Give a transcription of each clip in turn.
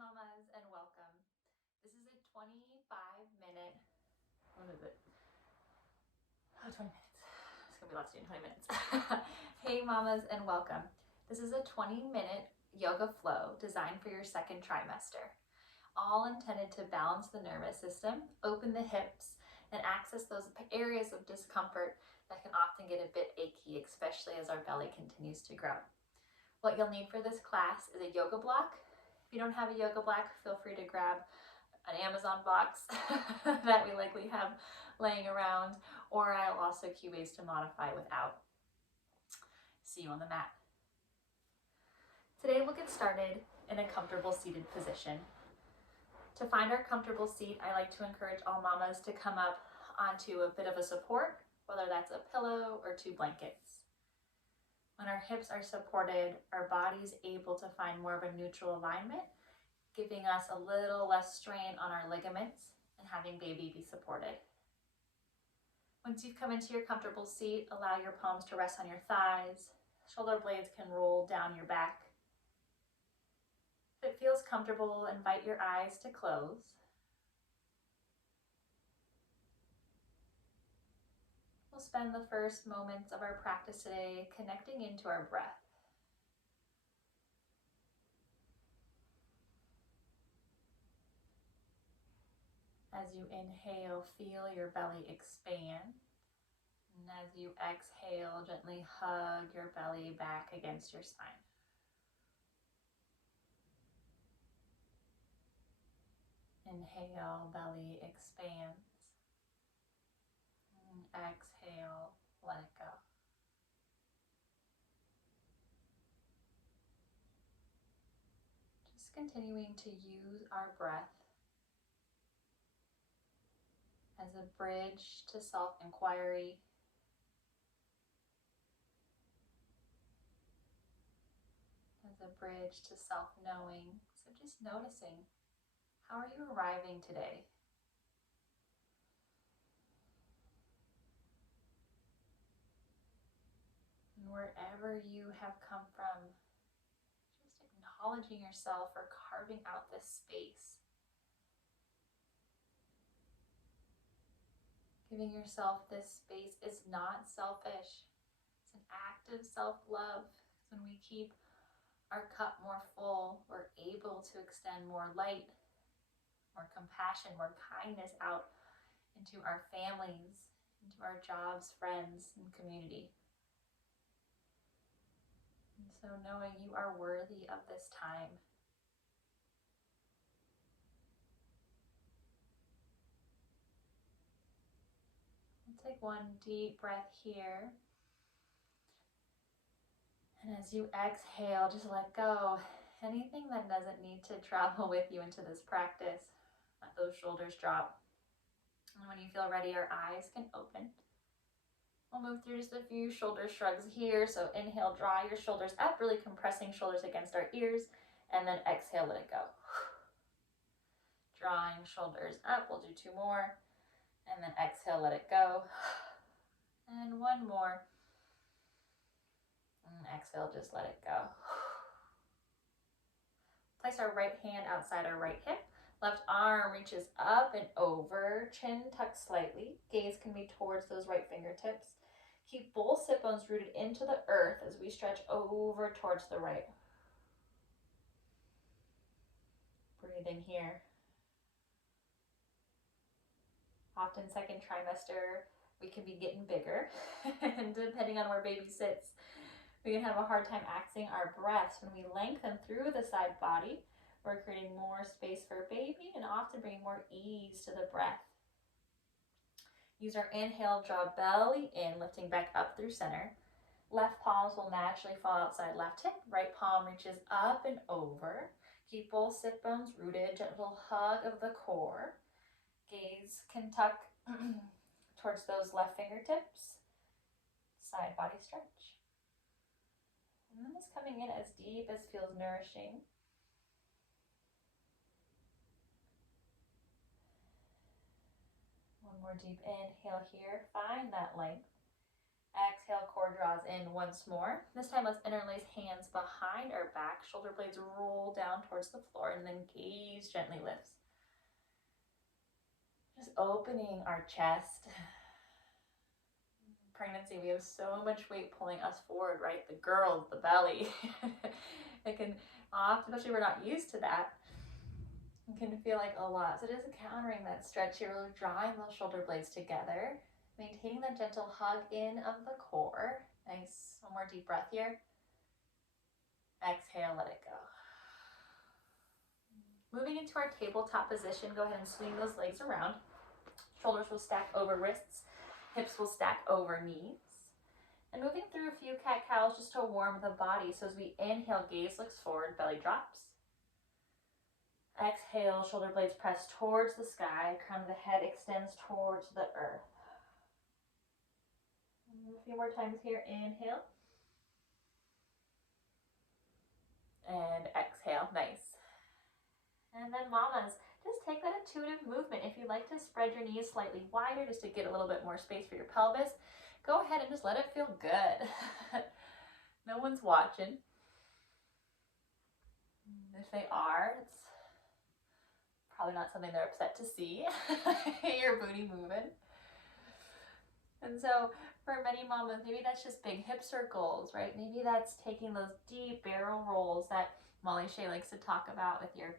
mamas, and welcome. This is a 25-minute, what is it? 20 minutes. It's gonna be lots to do in 20 minutes. Hey mamas, and welcome. This is a 20-minute yoga flow designed for your second trimester, all intended to balance the nervous system, open the hips, and access those areas of discomfort that can often get a bit achy, especially as our belly continues to grow. What you'll need for this class is a yoga block. If you don't have a yoga block, feel free to grab an Amazon box that we likely have laying around, or I'll also cue ways to modify without. See you on the mat. Today we'll get started in a comfortable seated position. To find our comfortable seat, I like to encourage all mamas to come up onto a bit of a support, whether that's a pillow or 2 blankets. When our hips are supported, our body's able to find more of a neutral alignment, giving us a little less strain on our ligaments and having baby be supported. Once you've come into your comfortable seat, allow your palms to rest on your thighs. Shoulder blades can roll down your back. If it feels comfortable, invite your eyes to close. We'll spend the first moments of our practice today connecting into our breath. As you inhale, feel your belly expand. And as you exhale, gently hug your belly back against your spine. Inhale, belly expands. And exhale, let it go. Just continuing to use our breath as a bridge to self-inquiry, as a bridge to self-knowing. So just noticing, how are you arriving today? And wherever you have come from, just acknowledging yourself for carving out this space. Giving yourself this space is not selfish. It's an act of self-love. When we keep our cup more full, we're able to extend more light, more compassion, more kindness out into our families, into our jobs, friends, and community. And so knowing you are worthy of this time. Take one deep breath here. And as you exhale, just let go. Anything that doesn't need to travel with you into this practice, let those shoulders drop. And when you feel ready, your eyes can open. We'll move through just a few shoulder shrugs here. So inhale, draw your shoulders up, really compressing shoulders against our ears. And then exhale, let it go. Drawing shoulders up, we'll do 2 more. And then exhale, let it go. And 1 more. And exhale, just let it go. Place our right hand outside our right hip. Left arm reaches up and over. Chin tucks slightly. Gaze can be towards those right fingertips. Keep both sit bones rooted into the earth as we stretch over towards the right. Breathing here. Often second trimester, we can be getting bigger. And depending on where baby sits, we can have a hard time accessing our breaths. When we lengthen through the side body, we're creating more space for baby and often bringing more ease to the breath. Use our inhale, draw belly in, lifting back up through center. Left palms will naturally fall outside left hip. Right palm reaches up and over. Keep both sit bones rooted, gentle hug of the core. Gaze can tuck towards those left fingertips. Side body stretch. And then just coming in as deep as feels nourishing. One more deep inhale here. Find that length. Exhale, core draw draws in once more. This time let's interlace hands behind our back. Shoulder blades roll down towards the floor, and then gaze gently lifts. Just opening our chest. Pregnancy, we have so much weight pulling us forward, right? The girls, the belly. It can often, especially we're not used to that, it can feel like a lot. So just countering that stretch here, really drawing those shoulder blades together, maintaining that gentle hug in of the core. Nice. One more deep breath here. Exhale, let it go. Moving into our tabletop position, go ahead and swing those legs around. Shoulders will stack over wrists. Hips will stack over knees. And moving through a few cat-cows just to warm the body. So as we inhale, gaze looks forward, belly drops. Exhale, shoulder blades press towards the sky. Crown of the head extends towards the earth. A few more times here. Inhale. And exhale. Nice. And then mamas, just take that intuitive movement. If you'd like to spread your knees slightly wider just to get a little bit more space for your pelvis, go ahead and just let it feel good. No one's watching. If they are, it's probably not something they're upset to see. Your booty moving. And so for many mamas, maybe that's just big hip circles, right? Maybe that's taking those deep barrel rolls that Molly Shea likes to talk about with your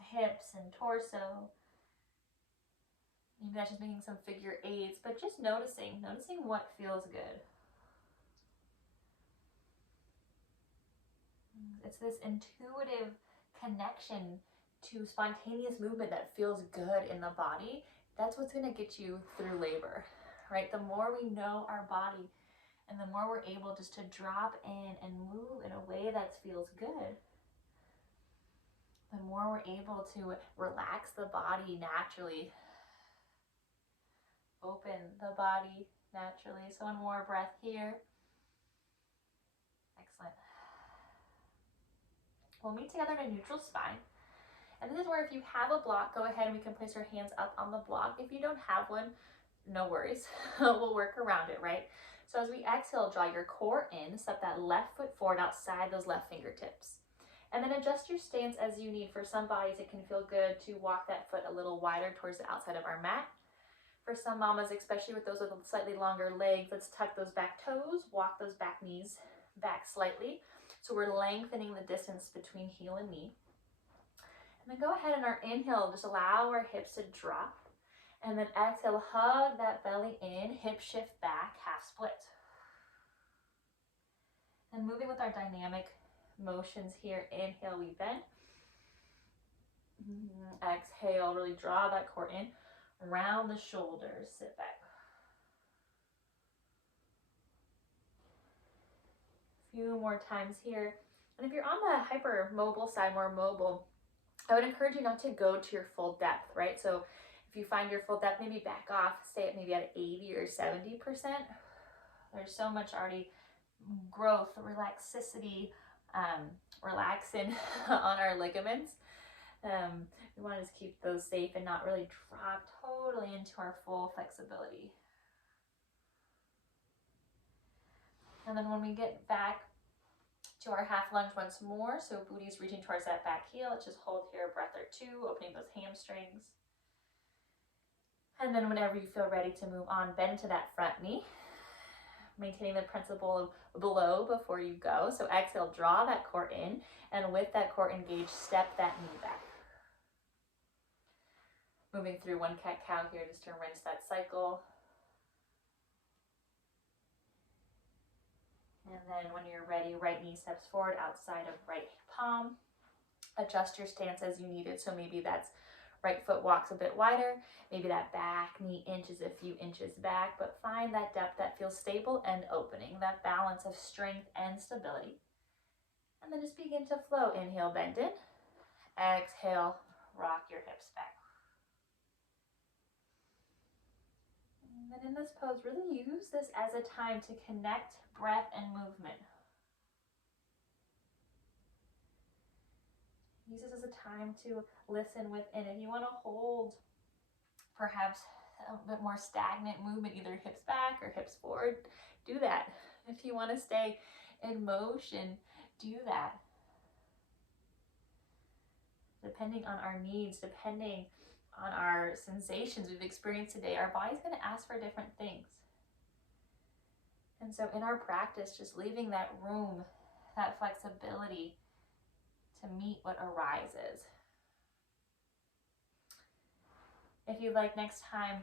hips and torso. Maybe that's just making some figure eights, but just noticing what feels good. It's this intuitive connection to spontaneous movement that feels good in the body. That's what's going to get you through labor, right? The more we know our body and the more we're able just to drop in and move in a way that feels good, the more we're able to relax the body naturally. Open the body naturally. So one more breath here. Excellent. We'll meet together in a neutral spine. And this is where if you have a block, go ahead and we can place our hands up on the block. If you don't have one, no worries. We'll work around it, right? So as we exhale, draw your core in, step that left foot forward outside those left fingertips. And then adjust your stance as you need. For some bodies, it can feel good to walk that foot a little wider towards the outside of our mat. For some mamas, especially with those with slightly longer legs, let's tuck those back toes, walk those back knees back slightly. So we're lengthening the distance between heel and knee. And then go ahead and our inhale, just allow our hips to drop. And then exhale, hug that belly in, hip shift back, half split. And moving with our dynamic motions here, inhale, we bend. Exhale, really draw that core in, round the shoulders, sit back. A few more times here. And if you're on the hypermobile side, more mobile, I would encourage you not to go to your full depth, right? So if you find your full depth, maybe back off, stay at maybe at 80 or 70%. There's so much already growth, relaxicity, relaxing on our ligaments. We want to just keep those safe and not really drop totally into our full flexibility. And then when we get back to our half lunge once more, so booty's reaching towards that back heel, let's just hold here a breath or two, opening those hamstrings. And then whenever you feel ready to move on, bend to that front knee, maintaining the principle of below before you go. So exhale, draw that core in, and with that core engaged, step that knee back. Moving through one cat-cow here just to rinse that cycle. And then when you're ready, right knee steps forward outside of right palm. Adjust your stance as you need it. So maybe that's right foot walks a bit wider. Maybe that back knee inches a few inches back, but find that depth that feels stable and opening, that balance of strength and stability. And then just begin to flow. Inhale, bend in. Exhale, rock your hips back. And then in this pose, really use this as a time to connect breath and movement. Use this as a time to listen within. If you want to hold perhaps a bit more stagnant movement, either hips back or hips forward, do that. If you want to stay in motion, do that. Depending on our needs, depending on our sensations we've experienced today, our body's going to ask for different things. And so in our practice, just leaving that room, that flexibility to meet what arises. If you'd like, next time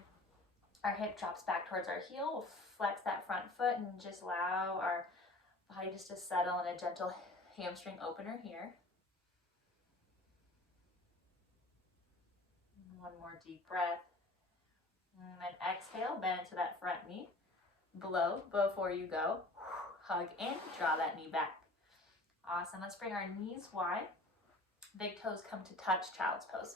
our hip drops back towards our heel, we'll flex that front foot and just allow our body just to settle in a gentle hamstring opener here. One more deep breath. And then exhale, bend into that front knee. Blow before you go. Hug in, draw that knee back. Awesome. Let's bring our knees wide. Big toes come to touch, child's pose.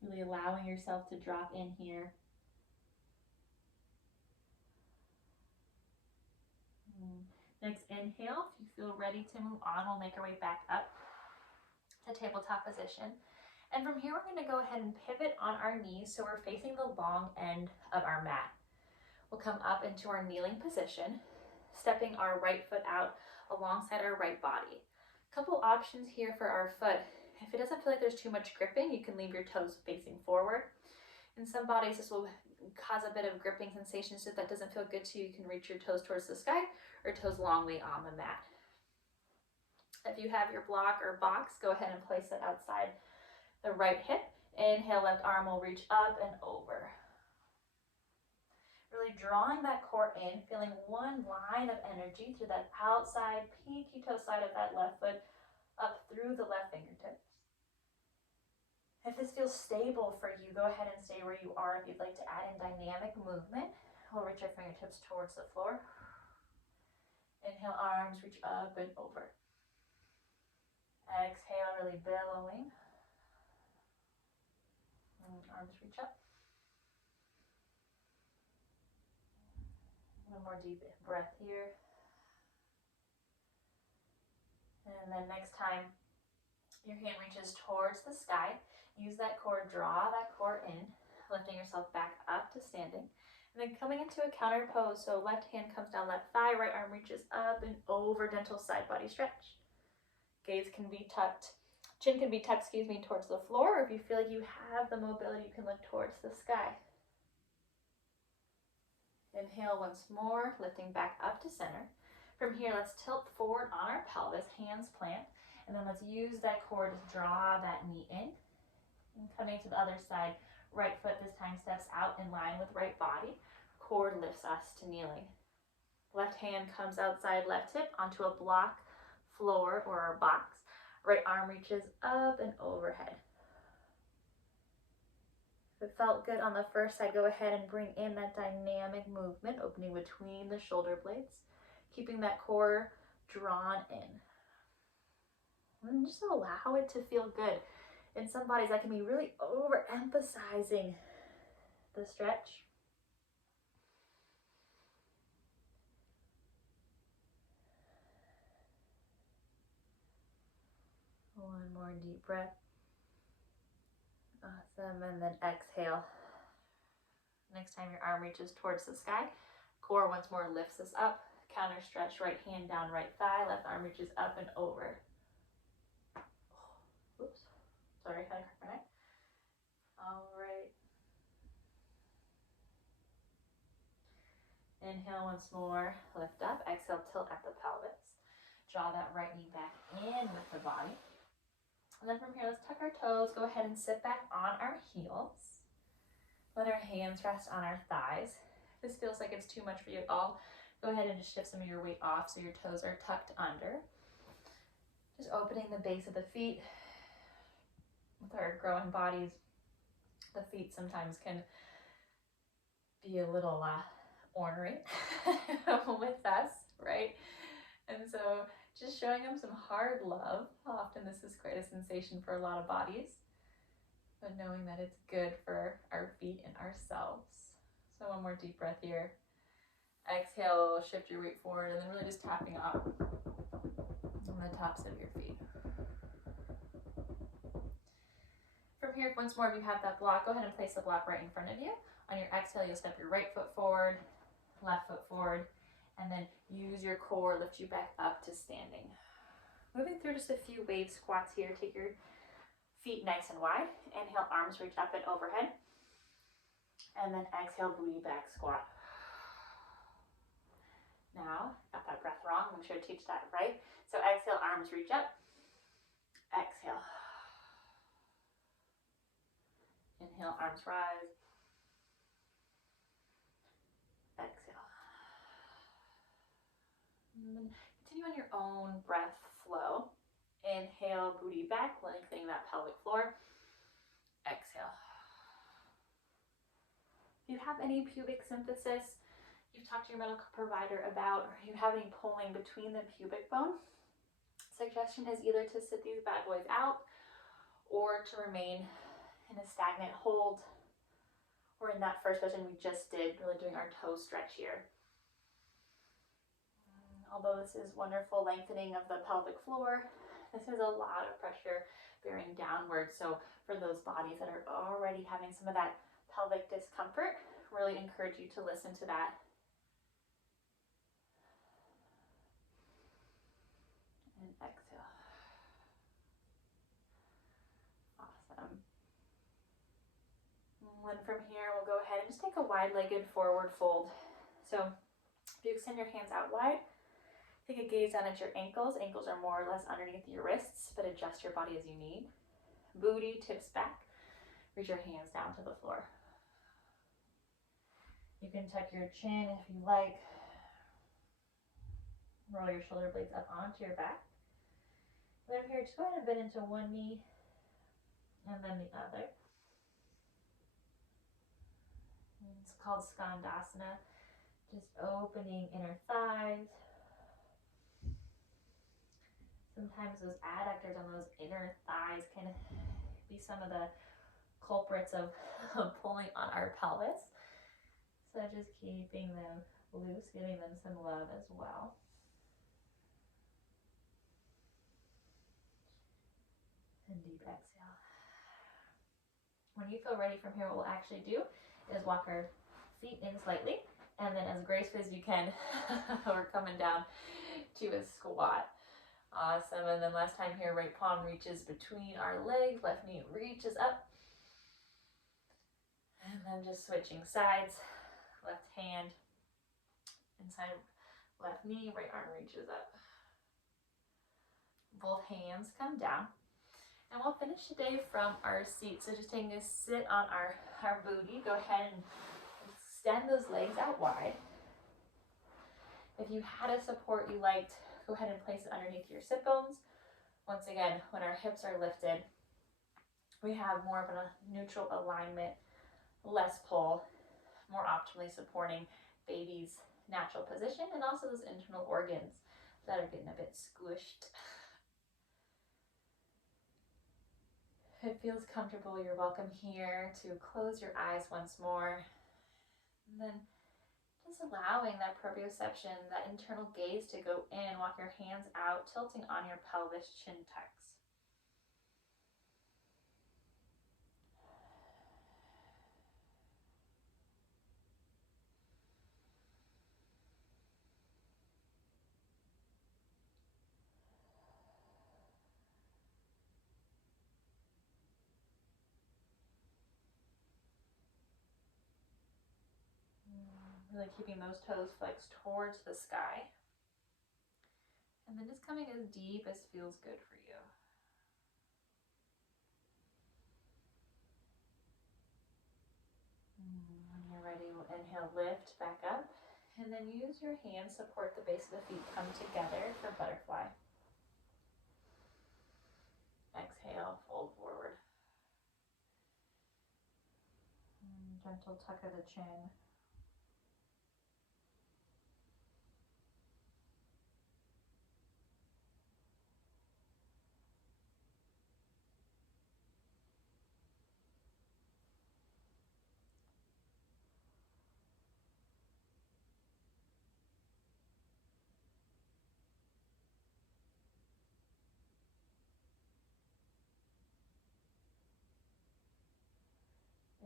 Really allowing yourself to drop in here. Next inhale, if you feel ready to move on, we'll make our way back up to tabletop position. And from here, we're going to go ahead and pivot on our knees so we're facing the long end of our mat. We'll come up into our kneeling position, stepping our right foot out alongside our right body. A couple options here for our foot. If it doesn't feel like there's too much gripping, you can leave your toes facing forward. In some bodies, this will cause a bit of gripping sensation, so if that doesn't feel good to you, you can reach your toes towards the sky or toes longly on the mat. If you have your block or box, go ahead and place it outside the right hip. Inhale, left arm will reach up and over. Really drawing that core in, feeling one line of energy through that outside pinky toe side of that left foot up through the left fingertips. If this feels stable for you, go ahead and stay where you are. If you'd like to add in dynamic movement, we'll reach our fingertips towards the floor. Inhale, arms reach up and over. Exhale, really billowing. And arms reach up. One more deep breath here. And then next time your hand reaches towards the sky, use that core, draw that core in, lifting yourself back up to standing. And then coming into a counter pose, so left hand comes down left thigh, right arm reaches up and over, gentle side body stretch. Gaze can be tucked, chin can be tucked, towards the floor, or if you feel like you have the mobility, you can look towards the sky. Inhale once more, lifting back up to center. From here, let's tilt forward on our pelvis, hands plant, and then let's use that core to draw that knee in. And coming to the other side, right foot this time steps out in line with right body. Core lifts us to kneeling. Left hand comes outside left hip onto a block, floor, or a box. Right arm reaches up and overhead. If it felt good on the first side, go ahead and bring in that dynamic movement, opening between the shoulder blades, keeping that core drawn in. And just allow it to feel good. In some bodies, that can be really overemphasizing the stretch. One more deep breath. Awesome, and then exhale. Next time your arm reaches towards the sky, core once more lifts us up. Counter stretch, right hand down right thigh, left arm reaches up and over. Oops, sorry, I cracked my neck. All right. Inhale once more, lift up. Exhale, tilt at the pelvis. Draw that right knee back in with the body. And then from here, let's tuck our toes. Go ahead and sit back on our heels. Let our hands rest on our thighs. If this feels like it's too much for you at all, go ahead and just shift some of your weight off so your toes are tucked under. Just opening the base of the feet. With our growing bodies, the feet sometimes can be a little ornery with us, right? And so just showing them some hard love. Often this is quite a sensation for a lot of bodies, but knowing that it's good for our feet and ourselves. So one more deep breath here. Exhale, shift your weight forward, and then really just tapping up on the tops of your feet. here, once more, if you have that block, go ahead and place the block right in front of you. On your exhale, you'll step your right foot forward, left foot forward, and then use your core, lift you back up to standing. Moving through just a few wave squats here. Take your feet nice and wide. Inhale, arms reach up and overhead. And then exhale, booty back squat. Now, got that breath wrong. Make sure to teach that right. So exhale, arms reach up. Exhale. Inhale, arms rise. Exhale. And then continue on your own breath flow. Inhale, booty back, lengthening that pelvic floor. Exhale. If you have any pubic symphysis, you've talked to your medical provider about, or you have any pulling between the pubic bone, suggestion is either to sit these bad boys out or to remain in a stagnant hold, or in that first position we just did, really doing our toe stretch here. Although this is wonderful lengthening of the pelvic floor, this is a lot of pressure bearing downward. So for those bodies that are already having some of that pelvic discomfort, really encourage you to listen to that. And exhale. Awesome. And from here, we'll go ahead and just take a wide-legged forward fold. So if you extend your hands out wide, take a gaze down at your ankles. Ankles are more or less underneath your wrists, but adjust your body as you need. Booty tips back. Reach your hands down to the floor. You can tuck your chin if you like. Roll your shoulder blades up onto your back. Then here, just go ahead and bend into one knee and then the other. It's called Skandasana, just opening inner thighs. Sometimes those adductors on those inner thighs can be some of the culprits of pulling on our pelvis. So just keeping them loose, giving them some love as well. And deep exhale. When you feel ready from here, what we'll actually do is walk our feet in slightly, and then as gracefully as you can, we're coming down to a squat. Awesome. And then last time here, right palm reaches between our legs, left knee reaches up. And then just switching sides, left hand inside left knee, right arm reaches up. Both hands come down. And we'll finish today from our seat. So just taking a sit on our booty, go ahead and extend those legs out wide. If you had a support you liked, go ahead and place it underneath your sit bones. Once again, when our hips are lifted, we have more of a neutral alignment, less pull, more optimally supporting baby's natural position, and also those internal organs that are getting a bit squished. If it feels comfortable, you're welcome here to close your eyes once more. And then just allowing that proprioception, that internal gaze to go in. Walk your hands out, tilting on your pelvis, chin tucks. Really keeping those toes flexed towards the sky. And then just coming as deep as feels good for you. When you're ready, we'll inhale, lift back up. And then use your hands, support the base of the feet, come together for butterfly. Exhale, fold forward. Gentle tuck of the chin.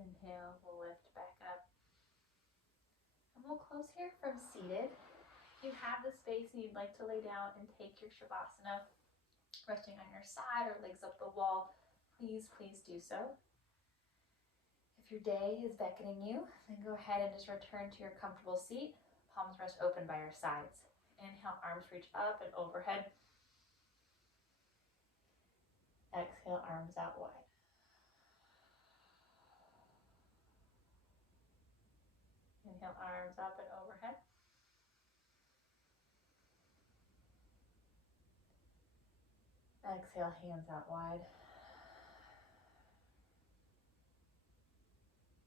Inhale, we'll lift back up. And we'll close here from seated. If you have the space and you'd like to lay down and take your Shavasana, resting on your side or legs up the wall, please do so. If your day is beckoning you, then go ahead and just return to your comfortable seat. Palms rest open by your sides. Inhale, arms reach up and overhead. Exhale, arms out wide. Inhale, arms up and overhead. Exhale, hands out wide.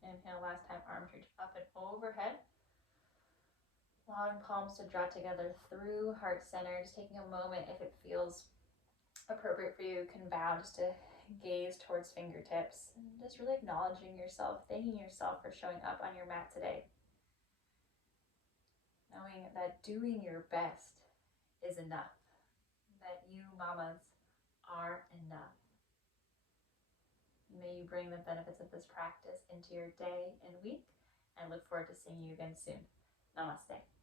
Inhale, last time, arms reach up and overhead. Allowing palms to draw together through heart center. Just taking a moment, if it feels appropriate for you, you can bow just to gaze towards fingertips. And just really acknowledging yourself, thanking yourself for showing up on your mat today. Knowing that doing your best is enough. That you, mamas, are enough. May you bring the benefits of this practice into your day and week. I look forward to seeing you again soon. Namaste.